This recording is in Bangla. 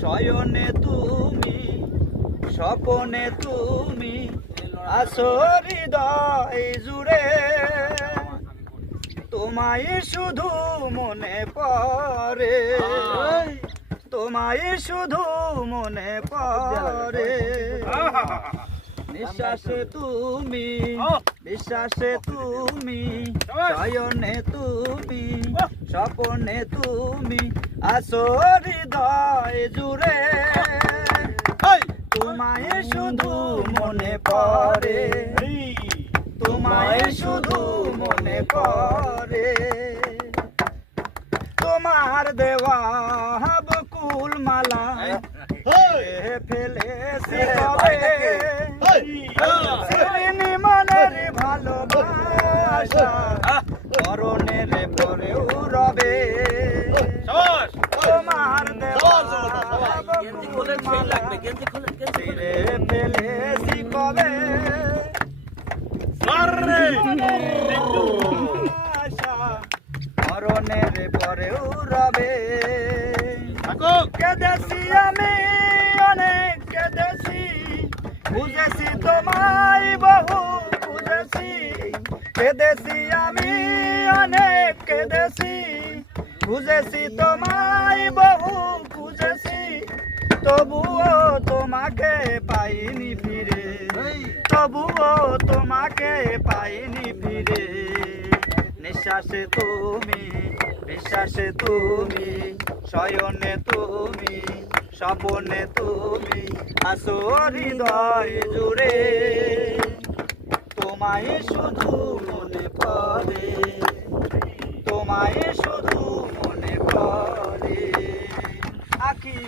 শয়নে তুমি স্বপনে তুমি আসো হৃদয় জুড়ে, তোমায় শুধু মনে পড়ে, তোমায় শুধু মনে পড়ে। নিঃশ্বাসে তুমি বিশ্বাসে তুমি শয়নে তুমি স্বপনে তুমি আসো হৃদয় জুড়ে, তোমায় শুধু মনে পড়ে, তোমায় শুধু মনে পড়ে। তোমার দেওয়া বকুল মালা ফেলেছি কবে, শ্রেণী মনের ভালোবাসা মরণের পরেও রবে। তোমার দেওয়া বকুল মালা ফেলেছি কবে, মরণের পরেও রবে। কেঁদেছি আমি অনেক কেঁদেছি, বুঝেছি তোমায় বহু বুঝেছি। কেঁদেছি আমি অনেক কেঁদেছি, বুঝেছি তোমায় বহু বুঝেছি। তবুও তোমাকে পাইনি ফিরে, তবুও তোমাকে পাইনি ফিরে। নিঃশ্বাসে তুমি বিশ্বাসে তুমি শয়নে তুমি স্বপনে তুমি আসো হৃদয় জুড়ে, তোমায় শুধু মনে পড়ে, তোমায় শুধু মনে পড়ে। আখি